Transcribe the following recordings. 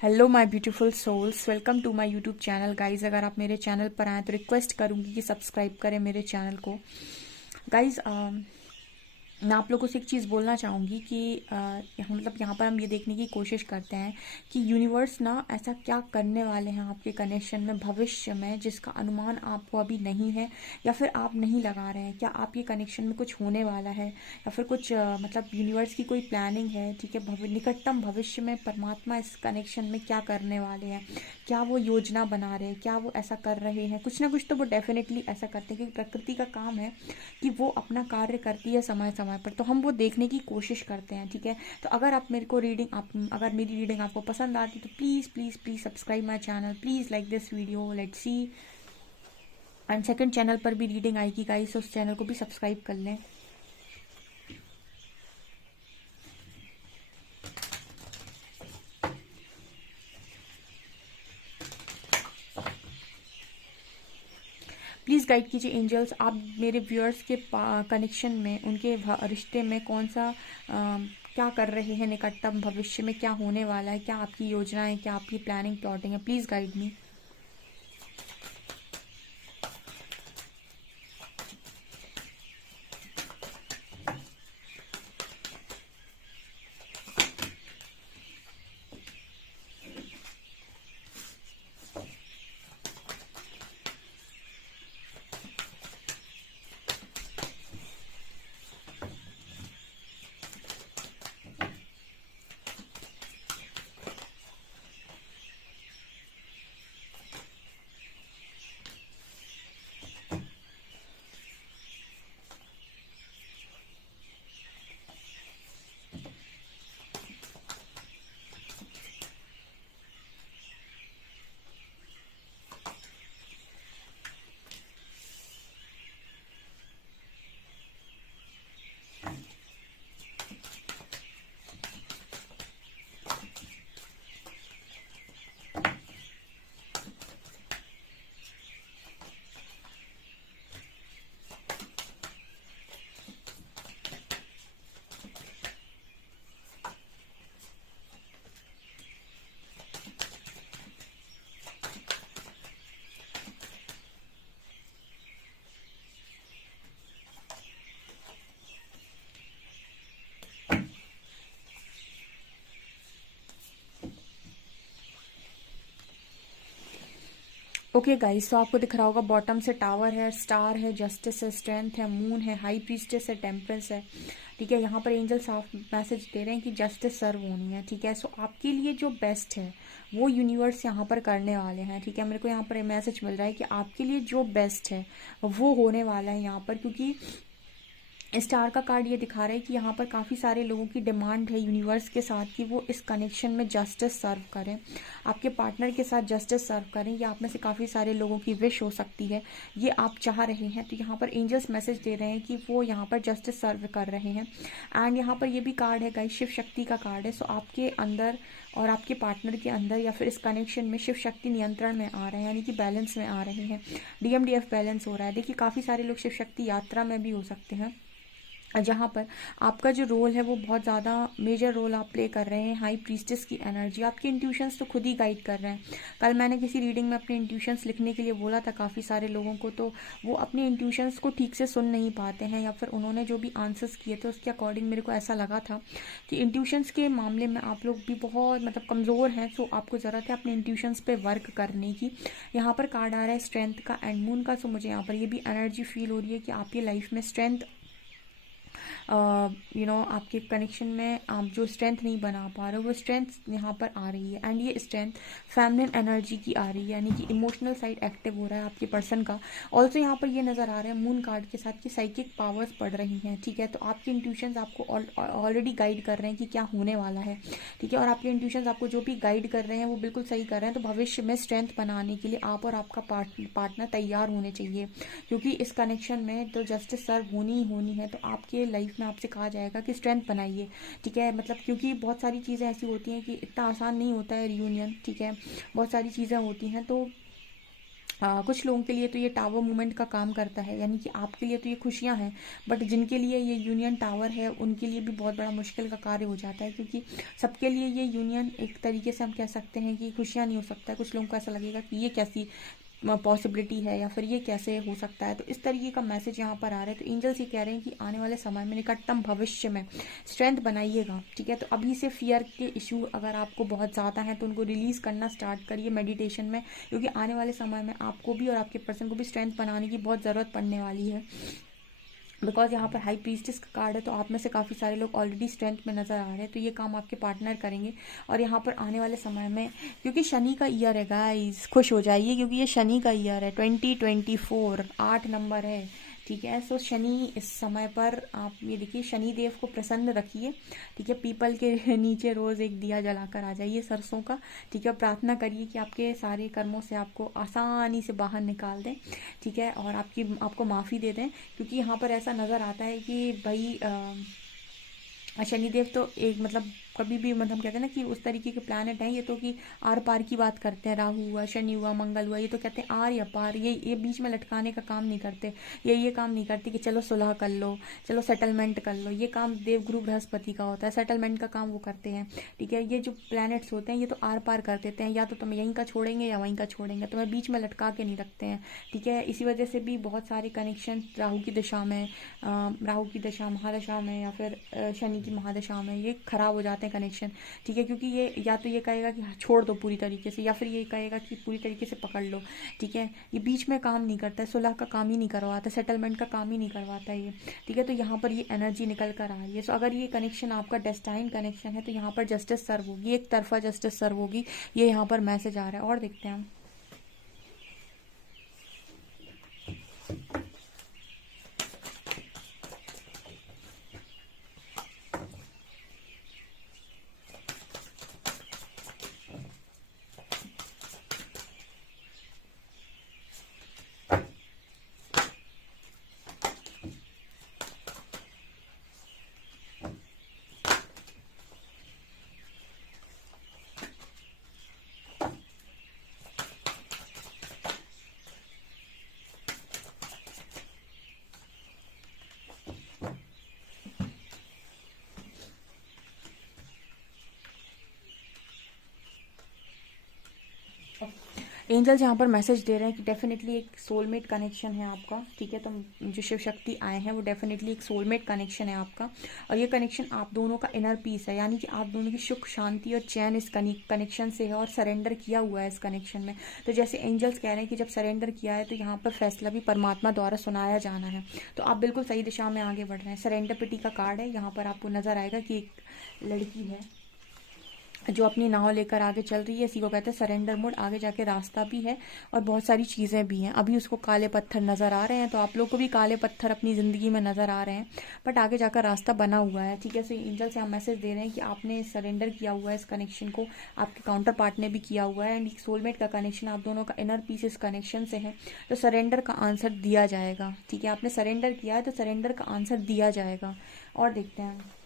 Hello my beautiful souls, welcome to my YouTube channel guys. अगर आप मेरे channel पर आएँ तो रिक्वेस्ट करूंगी कि सब्सक्राइब करें मेरे चैनल को। गाइज, मैं आप लोगों से एक चीज़ बोलना चाहूँगी कि मतलब यहाँ पर हम ये देखने की कोशिश करते हैं कि यूनिवर्स ना ऐसा क्या करने वाले हैं आपके कनेक्शन में भविष्य में, जिसका अनुमान आपको अभी नहीं है या फिर आप नहीं लगा रहे हैं। क्या आपके कनेक्शन में कुछ होने वाला है या फिर कुछ मतलब यूनिवर्स की कोई प्लानिंग है, ठीक है। निकटतम भविष्य में परमात्मा इस कनेक्शन में क्या करने वाले हैं, क्या वो योजना बना रहे हैं, क्या वो ऐसा कर रहे हैं। कुछ ना कुछ तो वो डेफिनेटली ऐसा करते हैं, क्योंकि प्रकृति का काम है कि वो अपना कार्य करती है समय समय पर, तो हम वो देखने की कोशिश करते हैं, ठीक है। तो अगर आप मेरे को रीडिंग आप अगर मेरी रीडिंग आपको पसंद आती तो please please please subscribe my channel, please like this video, let's see. And second channel पर भी रीडिंग आएगी गाइस, उस चैनल को भी सब्सक्राइब कर लें। प्लीज़ गाइड कीजिए एंजल्स, आप मेरे व्यूअर्स के कनेक्शन में, उनके रिश्ते में कौन सा क्या कर रहे हैं, निकटतम भविष्य में क्या होने वाला है, क्या आपकी योजनाएं, क्या आपकी प्लानिंग प्लॉटिंग है। Please guide me. Okay guys, तो आपको दिख रहा होगा बॉटम से टावर है, स्टार है, जस्टिस है, स्ट्रेंथ है, मून है, हाई प्रीस्टेस है, टेम्परेंस है, ठीक है। यहाँ पर एंजल साफ मैसेज दे रहे हैं कि जस्टिस सर्व होनी है, ठीक है। सो आपके लिए जो बेस्ट है वो यूनिवर्स यहाँ पर करने वाले हैं, ठीक है। मेरे को यहाँ पर मैसेज मिल रहा है कि आपके लिए जो बेस्ट है वो होने वाला है यहाँ पर, क्योंकि स्टार का कार्ड ये दिखा रहा है कि यहाँ पर काफ़ी सारे लोगों की डिमांड है यूनिवर्स के साथ कि वो इस कनेक्शन में जस्टिस सर्व करें, आपके पार्टनर के साथ जस्टिस सर्व करें। ये आप में से काफ़ी सारे लोगों की विश हो सकती है, ये आप चाह रहे हैं। तो यहाँ पर एंजल्स मैसेज दे रहे हैं कि वो यहाँ पर जस्टिस सर्व कर रहे हैं। एंड यहाँ पर ये भी कार्ड है गाइस, शिव शक्ति का कार्ड है। सो आपके अंदर और आपके पार्टनर के अंदर या फिर इस कनेक्शन में शिव शक्ति नियंत्रण में आ रहे हैं, यानी कि बैलेंस में आ रहे हैं। डीएमडीएफ बैलेंस हो रहा है। देखिए, काफ़ी सारे लोग शिव शक्ति यात्रा में भी हो सकते हैं, जहाँ पर आपका जो रोल है वो बहुत ज़्यादा मेजर रोल आप प्ले कर रहे हैं। हाई प्रीस्टेस की एनर्जी, आपके इंट्यूशंस तो खुद ही गाइड कर रहे हैं। कल मैंने किसी रीडिंग में अपने इंट्यूशंस लिखने के लिए बोला था काफ़ी सारे लोगों को, तो वो अपने इंट्यूशंस को ठीक से सुन नहीं पाते हैं, या फिर उन्होंने जो भी आंसर्स किए थे उसके अकॉर्डिंग मेरे को ऐसा लगा था कि इंट्यूशंस के मामले में आप लोग भी बहुत मतलब कमज़ोर हैं। सो आपको ज़रूरत है अपने इंट्यूशंस पे वर्क करने की। यहाँ पर कार्ड आ रहा है स्ट्रेंथ का एंड मून का। सो मुझे यहाँ पर ये भी एनर्जी फील हो रही है कि आपकी लाइफ में स्ट्रेंथ, आपके कनेक्शन में आप जो स्ट्रेंथ नहीं बना पा रहे हो वो स्ट्रेंथ यहाँ पर आ रही है। एंड ये स्ट्रेंथ फैमिलिन एनर्जी की आ रही है, यानी कि इमोशनल साइड एक्टिव हो रहा है आपके पर्सन का। ऑल्सो यहाँ पर ये नज़र आ रहा है मून कार्ड के साथ कि साइकिक पावर्स बढ़ रही हैं, ठीक है। तो आपके इंट्यूशंस आपको ऑलरेडी गाइड कर रहे हैं कि क्या होने वाला है, ठीक है। और आपके इंट्यूशंस आपको जो भी गाइड कर रहे हैं वो बिल्कुल सही कर रहे हैं। तो भविष्य में स्ट्रेंथ बनाने के लिए आप और आपका पार्टनर तैयार होने चाहिए, क्योंकि इस कनेक्शन में तो जस्टिस सर्व होनी ही होनी है। तो आपके लाइफ में आपसे कहा जाएगा कि स्ट्रेंथ बनाइए, ठीक है। मतलब क्योंकि बहुत सारी चीज़ें ऐसी होती हैं कि इतना आसान नहीं होता है रियूनियन, ठीक है। बहुत सारी चीज़ें होती हैं, तो कुछ लोगों के लिए तो ये टावर मूवमेंट का काम करता है, यानी कि आपके लिए तो ये खुशियां हैं, बट जिनके लिए ये यूनियन टावर है उनके लिए भी बहुत बड़ा मुश्किल का कार्य हो जाता है, क्योंकि सबके लिए ये यूनियन एक तरीके से हम कह सकते हैं कि खुशियां नहीं हो सकता है। कुछ लोगों को ऐसा लगेगा कि ये कैसी पॉसिबिलिटी है, या फिर ये कैसे हो सकता है। तो इस तरीके का मैसेज यहाँ पर आ रहा है। तो एंजल्स ये कह रहे हैं कि आने वाले समय में, निकटतम भविष्य में स्ट्रेंथ बनाइएगा, ठीक है। तो अभी से फियर के इशू अगर आपको बहुत ज़्यादा हैं तो उनको रिलीज़ करना स्टार्ट करिए मेडिटेशन में, क्योंकि आने वाले समय में आपको भी और आपके पर्सन को भी स्ट्रेंथ बनाने की बहुत ज़रूरत पड़ने वाली है। बिकॉज यहाँ पर हाई प्रीस्टिस का कार्ड है, तो आप में से काफ़ी सारे लोग ऑलरेडी स्ट्रेंथ में नज़र आ रहे हैं, तो ये काम आपके पार्टनर करेंगे। और यहाँ पर आने वाले समय में, क्योंकि शनि का ईयर है गाइस, खुश हो जाइए क्योंकि ये शनि का ईयर है, 2024 8 नंबर है, ठीक है। सो शनि इस समय पर आप ये देखिए, शनि देव को प्रसन्न रखिए, ठीक है। पीपल के नीचे रोज़ एक दिया जलाकर आ जाइए सरसों का, ठीक है। प्रार्थना करिए कि आपके सारे कर्मों से आपको आसानी से बाहर निकाल दें, ठीक है, और आपको माफ़ी दे दें, क्योंकि यहाँ पर ऐसा नज़र आता है कि भाई शनिदेव तो एक मतलब कभी भी मतलब हम कहते हैं ना कि उस तरीके के प्लैनेट हैं ये, तो कि आर पार की बात करते हैं। राहु हुआ, शनि हुआ, मंगल हुआ, ये तो कहते हैं आर या पार, ये बीच में लटकाने का काम नहीं करते। ये काम नहीं करते कि चलो सुलह कर लो, चलो सेटलमेंट कर लो। ये काम देवगुरु बृहस्पति का होता है, सेटलमेंट का काम वो करते हैं, ठीक है। ये जो प्लैनेट्स होते हैं ये तो आर पार कर देते हैं, या तो तुम्हें यहीं का छोड़ेंगे या वहीं का छोड़ेंगे, तुम्हें बीच में लटका के नहीं रखते हैं, ठीक है। इसी वजह से भी बहुत सारे कनेक्शन राहु की दशा में, राहु की दशा महादशा में, या फिर शनि की महादशा में ये खराब हो जाते हैं कनेक्शन, ठीक है। क्योंकि ये या तो ये कहेगा कि छोड़ दो पूरी तरीके से, या फिर ये कहेगा कि पूरी तरीके से पकड़ लो, ठीक है। ये बीच में काम नहीं करता है, सुलह का काम ही नहीं करवाता, सेटलमेंट का काम ही नहीं करवाता है ये, ठीक है। तो यहाँ पर ये एनर्जी निकल कर आ रही है। सो अगर ये कनेक्शन आपका डेस्टाइन कनेक्शन है तो यहाँ पर जस्टिस सर्व होगी, एक तरफा जस्टिस सर्व होगी, ये यहाँ पर मैसेज आ रहा है। और देखते हैं हम। एंजल्स यहाँ पर मैसेज दे रहे हैं कि डेफिनेटली एक सोलमेट कनेक्शन है आपका, ठीक है। तो जो शिव शक्ति आए हैं वो डेफिनेटली एक सोलमेट कनेक्शन है आपका, और ये कनेक्शन आप दोनों का इनर पीस है, यानी कि आप दोनों की सुख शांति और चैन इस कनेक्शन से है, और सरेंडर किया हुआ है इस कनेक्शन में। तो जैसे एंजल्स कह रहे हैं कि जब सरेंडर किया है तो यहाँ पर फैसला भी परमात्मा द्वारा सुनाया जाना है, तो आप बिल्कुल सही दिशा में आगे बढ़ रहे हैं। सरेंडर पिटी का कार्ड है, यहाँ पर आपको नजर आएगा कि एक लड़की है जो अपनी नाव लेकर आगे चल रही है, इसी को कहते हैं सरेंडर मोड। आगे जाके रास्ता भी है और बहुत सारी चीज़ें भी हैं। अभी उसको काले पत्थर नज़र आ रहे हैं, तो आप लोग को भी काले पत्थर अपनी ज़िंदगी में नज़र आ रहे हैं, बट आगे जाकर रास्ता बना हुआ है, ठीक है। सो एंजल से हम मैसेज दे रहे हैं कि आपने सरेंडर किया हुआ है इस कनेक्शन को, आपके काउंटर पार्ट ने भी किया हुआ है, एंड सोलमेट का कनेक्शन आप दोनों का इनर पीस इस कनेक्शन से है, तो सरेंडर का आंसर दिया जाएगा, ठीक है। आपने सरेंडर किया है तो सरेंडर का आंसर दिया जाएगा। और देखते हैं।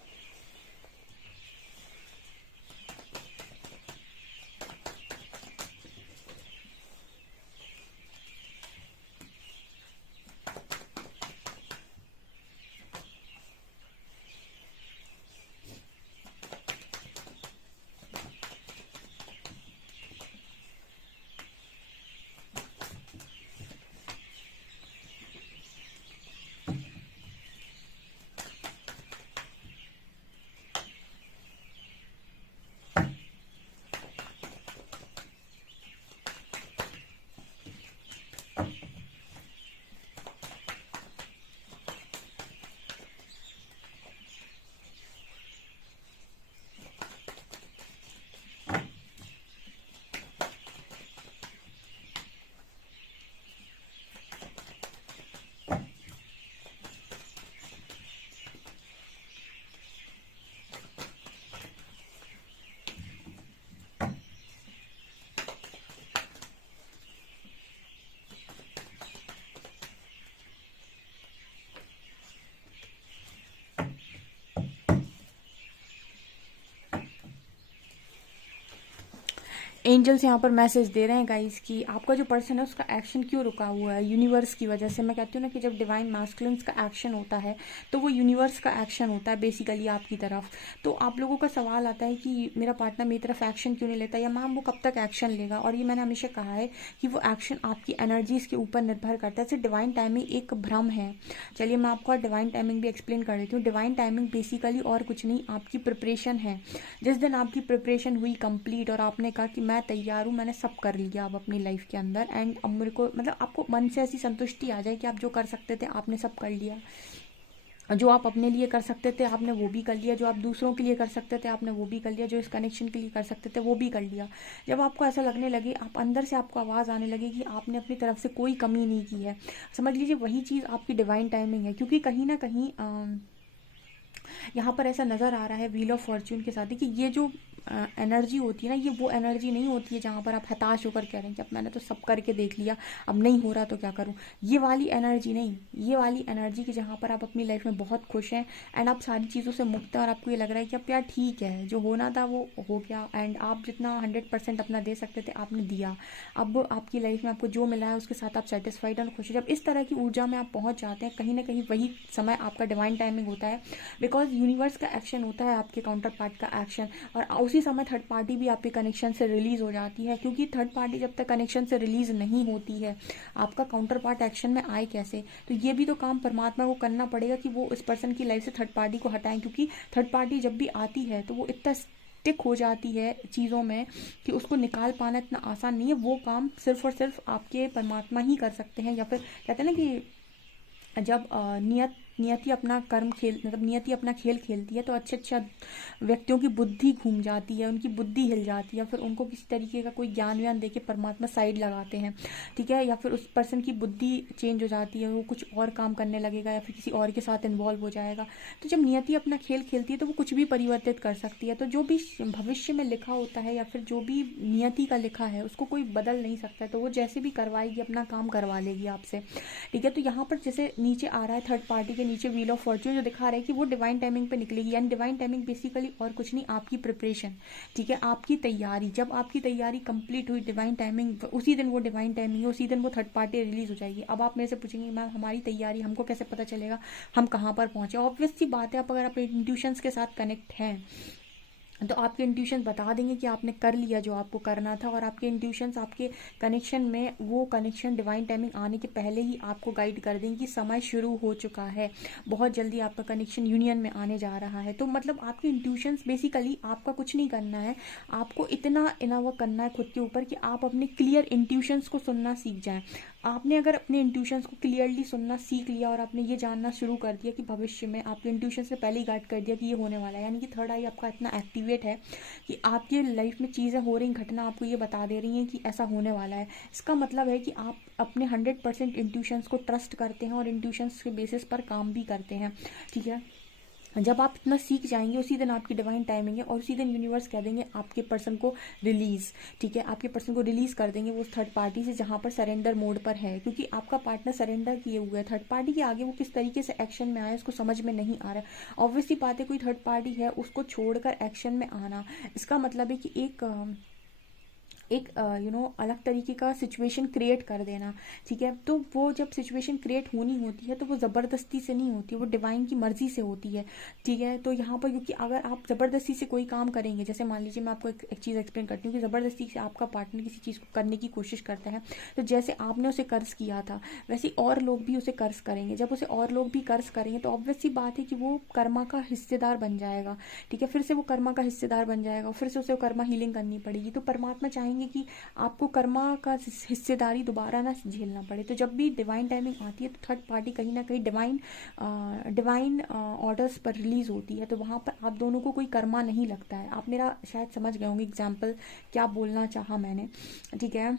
एंजल्स यहाँ पर मैसेज दे रहे हैं गाइस कि आपका जो पर्सन है उसका एक्शन क्यों रुका हुआ है, यूनिवर्स की वजह से। मैं कहती हूँ ना कि जब डिवाइन मैस्कुलिन्स का एक्शन होता है तो वो यूनिवर्स का एक्शन होता है बेसिकली आपकी तरफ। तो आप लोगों का सवाल आता है कि मेरा पार्टनर मेरी तरफ एक्शन क्यों नहीं लेता, या मैम वो कब तक एक्शन लेगा। और ये मैंने हमेशा कहा है कि वो एक्शन आपकी एनर्जीज के ऊपर निर्भर करता है। जैसे डिवाइन टाइमिंग एक भ्रम है। चलिए मैं आपको डिवाइन टाइमिंग भी एक्सप्लेन कर देती हूँ। डिवाइन टाइमिंग बेसिकली और कुछ नहीं, आपकी प्रिपरेशन है। जिस दिन आपकी प्रिपरेशन हुई कंप्लीट और आपने कहा कि मैं तैयार हूँ, मैंने सब कर लिया अब अपनी लाइफ के अंदर, एंड अब मेरे को मतलब आपको मन से ऐसी संतुष्टि आ जाए कि आप जो कर सकते थे आपने सब कर लिया। जो आप अपने लिए कर सकते थे आपने वो भी कर लिया, जो आप दूसरों के लिए कर सकते थे आपने वो भी कर लिया, जो इस कनेक्शन के लिए कर सकते थे वो भी कर लिया। जब आपको ऐसा लगने लगे, आप अंदर से आपको आवाज़ आने लगे कि आपने अपनी तरफ से कोई कमी नहीं की है, समझ लीजिए वही चीज़ आपकी डिवाइन टाइमिंग है। क्योंकि कहीं ना कहीं यहाँ पर ऐसा नज़र आ रहा है व्हील ऑफ फॉर्च्यून के साथ ही कि ये जो एनर्जी होती है ना, ये वो एनर्जी नहीं होती है जहाँ पर आप हताश होकर कह रहे हैं कि अब मैंने तो सब करके देख लिया, अब नहीं हो रहा तो क्या करूँ। ये वाली एनर्जी नहीं, ये वाली एनर्जी की जहाँ पर आप अपनी लाइफ में बहुत खुश हैं एंड आप सारी चीज़ों से मुक्त हैं और आपको ये लग रहा है कि अब यार ठीक है, जो होना था वो हो गया एंड आप जितना 100% अपना दे सकते थे आपने दिया। अब आपकी लाइफ में आपको जो मिला है उसके साथ आप सेटिस्फाइड और खुश हैं। जब इस तरह की ऊर्जा में आप पहुँच जाते हैं, कहीं ना कहीं वही समय आपका डिवाइन टाइमिंग होता है। बिकॉज यूनिवर्स का एक्शन होता है आपके काउंटर पार्ट का एक्शन, और उसी समय थर्ड पार्टी भी आपके कनेक्शन से रिलीज हो जाती है। क्योंकि थर्ड पार्टी जब तक कनेक्शन से रिलीज नहीं होती है, आपका काउंटर पार्ट एक्शन में आए कैसे। तो ये भी तो काम परमात्मा को करना पड़ेगा कि वो इस पर्सन की लाइफ से थर्ड पार्टी को हटाएं। क्योंकि थर्ड पार्टी जब भी आती है तो वो इतना टिक हो जाती है चीज़ों में कि उसको निकाल पाना इतना आसान नहीं है। वो काम सिर्फ और सिर्फ आपके परमात्मा ही कर सकते हैं। या फिर कहते हैं ना कि जब नियति अपना कर्म खेल मतलब नियति अपना खेल खेलती है तो अच्छे अच्छे व्यक्तियों की बुद्धि घूम जाती है, उनकी बुद्धि हिल जाती है, फिर उनको किसी तरीके का कोई ज्ञान व्यान दे के परमात्मा साइड लगाते हैं, ठीक है। या फिर उस पर्सन की बुद्धि चेंज हो जाती है, वो कुछ और काम करने लगेगा या फिर किसी और के साथ इन्वॉल्व हो जाएगा। तो जब नियति अपना खेल खेलती है तो वो कुछ भी परिवर्तित कर सकती है। तो जो भी भविष्य में लिखा होता है या फिर जो भी नियति का लिखा है उसको कोई बदल नहीं सकता है। तो वो जैसे भी करवाएगी अपना काम करवा लेगी आपसे, ठीक है। तो यहाँ पर जैसे नीचे आ रहा है थर्ड पार्टी के नीचे व्हील ऑफ फॉर्च्यून, जो दिखा रहा है कि वो डिवाइन टाइमिंग पे निकलेगी। यानी डिवाइन टाइमिंग बेसिकली और कुछ नहीं, आपकी प्रिपरेशन, ठीक है, आपकी तैयारी। जब आपकी तैयारी कंप्लीट हुई, डिवाइन टाइमिंग उसी दिन वो डिवाइन टाइमिंग है, उसी दिन वो थर्ड पार्टी रिलीज हो जाएगी। अब आप मेरे से पूछेंगे मैम हमारी तैयारी हमको कैसे पता चलेगा, हम कहाँ पर पहुंचे। ऑब्वियस सी बात है, आप अगर आप इंट्यूशंस के साथ कनेक्ट हैं तो आपके इंट्यूशन बता देंगे कि आपने कर लिया जो आपको करना था, और आपके इंट्यूशंस आपके कनेक्शन में वो कनेक्शन डिवाइन टाइमिंग आने के पहले ही आपको गाइड कर देंगे कि समय शुरू हो चुका है, बहुत जल्दी आपका कनेक्शन यूनियन में आने जा रहा है। तो मतलब आपके इंट्यूशंस बेसिकली आपका कुछ नहीं करना है, आपको इतना इनावा करना है खुद के ऊपर कि आप अपने क्लियर इंट्यूशंस को सुनना सीख जाएं। आपने अगर अपने इंट्यूशंस को क्लियरली सुनना सीख लिया और आपने ये जानना शुरू कर दिया कि भविष्य में आपके इंट्यूशन से पहले ही गाइड कर दिया कि ये होने वाला है, यानी कि थर्ड आई आपका इतना एक्टिवेट है कि आपकी लाइफ में चीज़ें हो रही, घटना आपको ये बता दे रही हैं कि ऐसा होने वाला है। इसका मतलब है कि आप अपने 100% इंट्यूशंस को ट्रस्ट करते हैं और इंट्यूशंस के बेसिस पर काम भी करते हैं, ठीक है। जब आप इतना सीख जाएंगे उसी दिन आपकी डिवाइन टाइमिंग है और उसी दिन यूनिवर्स कह देंगे आपके पर्सन को रिलीज, ठीक है, आपके पर्सन को रिलीज कर देंगे वो थर्ड पार्टी से जहाँ पर सरेंडर मोड पर है। क्योंकि आपका पार्टनर सरेंडर किए हुए है, थर्ड पार्टी के आगे वो किस तरीके से एक्शन में आया उसको समझ में नहीं आ रहा है। ऑब्वियसली बात है, कोई थर्ड पार्टी है उसको छोड़कर एक्शन में आना, इसका मतलब है कि एक अलग तरीके का सिचुएशन क्रिएट कर देना, ठीक है। तो वो जब सिचुएशन क्रिएट होनी होती है तो वो ज़बरदस्ती से नहीं होती, वो डिवाइन की मर्जी से होती है, ठीक है। तो यहाँ पर क्योंकि अगर आप ज़बरदस्ती से कोई काम करेंगे, जैसे मान लीजिए मैं आपको एक चीज़ एक्सप्लेन करती हूँ कि ज़बरदस्ती से आपका पार्टनर किसी चीज़ को करने की कोशिश करता है, तो जैसे आपने उसे कर्ज किया था वैसे और लोग भी उसे कर्ज करेंगे। जब उसे और लोग भी कर्ज करेंगे तो ऑब्वियस सी बात है कि वो कर्मा का हिस्सेदार बन जाएगा, ठीक है। फिर से वो कर्मा का हिस्सेदार बन जाएगा, फिर से उसे कर्मा हीलिंग करनी पड़ेगी। तो परमात्मा चाहेंगे कि आपको कर्मा का हिस्सेदारी दोबारा ना झेलना पड़े। तो जब भी डिवाइन टाइमिंग आती है तो थर्ड पार्टी कहीं ना कहीं डिवाइन ऑर्डर्स पर रिलीज होती है, तो वहाँ पर आप दोनों को कोई कर्मा नहीं लगता है। आप मेरा शायद समझ गए होंगे एग्जाम्पल क्या बोलना चाहा मैंने, ठीक है।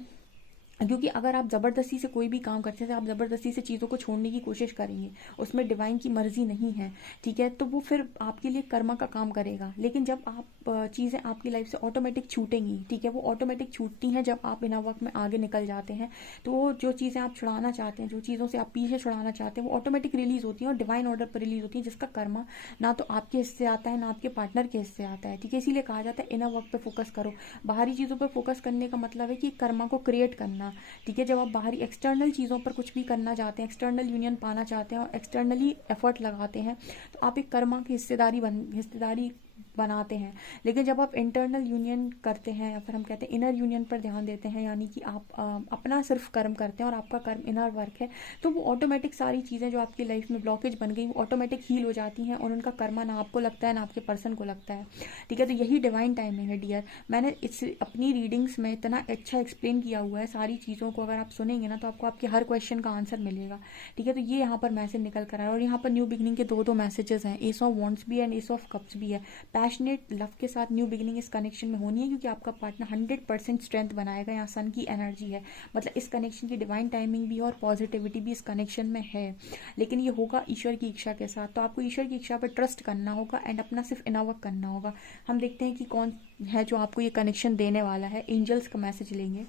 क्योंकि अगर आप ज़बरदस्ती से कोई भी काम करते हैं, आप ज़बरदस्ती से चीज़ों को छोड़ने की कोशिश करेंगे, उसमें डिवाइन की मर्जी नहीं है, ठीक है, तो वो फिर आपके लिए कर्मा का काम करेगा। लेकिन जब आप चीज़ें आपकी लाइफ से ऑटोमेटिक छूटेंगी, ठीक है, वो ऑटोमेटिक छूटती हैं जब आप इनर वर्क में आगे निकल जाते हैं। तो वो जो चीज़ें आप छुड़ाना चाहते हैं, जो चीज़ों से आप पीछे छुड़ाना चाहते हैं, वो ऑटोमेटिक रिलीज होती हैं और डिवाइन ऑर्डर पर रिलीज होती है, जिसका कर्मा ना तो आपके हिस्से आता है ना आपके पार्टनर के हिस्से आता है, ठीक है। इसीलिए कहा जाता है इनर वर्क पे फोकस करो। बाहरी चीज़ों पर फोकस करने का मतलब है कि कर्मा को क्रिएट करना, ठीक है। जब आप बाहरी एक्सटर्नल चीज़ों पर कुछ भी करना चाहते हैं, एक्सटर्नल यूनियन पाना चाहते हैं और एक्सटर्नली एफर्ट लगाते हैं, तो आप एक कर्मा की हिस्सेदारी बनाते हैं। लेकिन जब आप इंटरनल यूनियन करते हैं या फिर हम कहते हैं इनर यूनियन पर ध्यान देते हैं, यानी कि आप अपना सिर्फ कर्म करते हैं और आपका कर्म इनर वर्क है, तो वो ऑटोमेटिक सारी चीज़ें जो आपकी लाइफ में ब्लॉकेज बन गई वो ऑटोमेटिक हील हो जाती हैं और उनका कर्मा ना आपको लगता है ना आपके पर्सन को लगता है, ठीक है। तो यही डिवाइन टाइमिंग है डियर। मैंने इस अपनी रीडिंग्स में इतना अच्छा एक्सप्लेन किया हुआ है सारी चीज़ों को, अगर आप सुनेंगे ना तो आपको आपके हर क्वेश्चन का आंसर मिलेगा, ठीक है। तो ये यहाँ पर मैसेज निकल कर आया और यहाँ पर न्यू बिगनिंग के दो मैसेजेस हैं, एस ऑफ वॉन्ड्स भी है एंड एस ऑफ कप्स भी है। पैशनेट लव के साथ न्यू बिगिनिंग इस कनेक्शन में होनी है, क्योंकि आपका पार्टनर 100% स्ट्रेंथ बनाएगा। यहाँ सन की एनर्जी है, मतलब इस कनेक्शन की डिवाइन टाइमिंग भी और पॉजिटिविटी भी इस कनेक्शन में है। लेकिन ये होगा ईश्वर की इच्छा के साथ, तो आपको ईश्वर की इच्छा पर ट्रस्ट करना होगा एंड अपना सिर्फ इनर वर्क करना होगा। हम देखते हैं कि कौन है जो आपको ये कनेक्शन देने वाला है। एंजल्स का मैसेज लेंगे।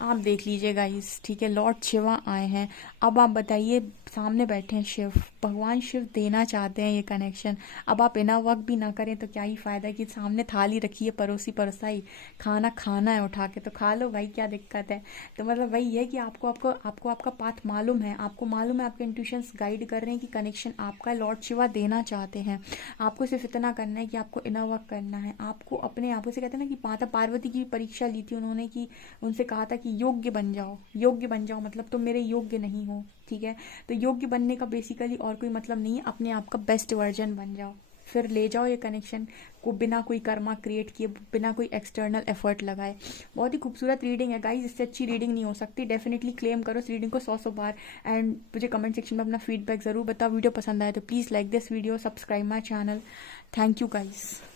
आप देख लीजिए गाइस, ठीक है, लॉर्ड शिवा आए हैं। अब आप बताइए, सामने बैठे हैं शिव, भगवान शिव देना चाहते हैं ये कनेक्शन। अब आप इनर वर्क भी ना करें तो क्या ही फायदा, कि सामने थाली रखी है परोसाई, खाना खाना है उठा के तो खा लो भाई, क्या दिक्कत है। तो मतलब वही है कि आपको आपको आपको आपका पाथ मालूम है, आपको मालूम है, आपके इंट्यूशंस गाइड कर रहे हैं कि कनेक्शन आपका लॉर्ड शिवा देना चाहते हैं। आपको सिर्फ इतना करना है कि आपको इनर वर्क करना है। आपको अपने आप से कहते हैं ना कि माता पार्वती की परीक्षा ली थी उन्होंने, कि उनसे कहा था कि योग्य बन जाओ, योग्य बन जाओ, मतलब तुम मेरे योग्य नहीं हो, ठीक है। तो योग्य बनने का बेसिकली और कोई मतलब नहीं है, अपने आप का बेस्ट वर्जन बन जाओ, फिर ले जाओ ये कनेक्शन को बिना कोई कर्मा क्रिएट किए, बिना कोई एक्सटर्नल एफर्ट लगाए। बहुत ही खूबसूरत रीडिंग है गाइस, इससे अच्छी रीडिंग नहीं हो सकती। डेफिनेटली क्लेम करो इस रीडिंग को 100 बार एंड मुझे कमेंट सेक्शन में अपना फीडबैक ज़रूर बताओ। वीडियो पसंद आए तो please like this video, subscribe my channel. Thank you guys.